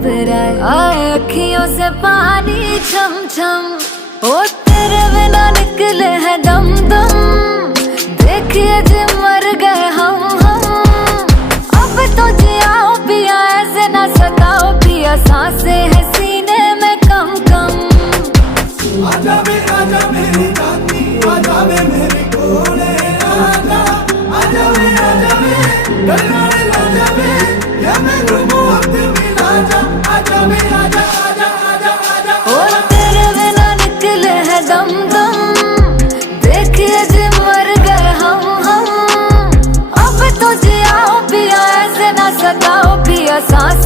घबराए, आए अखियों से पानी छम छम, ओ तेरे बिना निकले है दम दम, देखिए जी मर गए हम। अब तो जियाओ पिया ऐसे ना सताओ पिया, सांसें है सीने में कम कम। आजा मेरी रानी, आजा मेरे कोने, आजा गलवाने लाजा वे, या मैं घूमूं अब भी आजा, आजा ओ तेरे बिना निकले है दम दम, देखिए जी मर गए हम। अब तो जियाओ पिया ऐसे ना सताओ पिया, सांस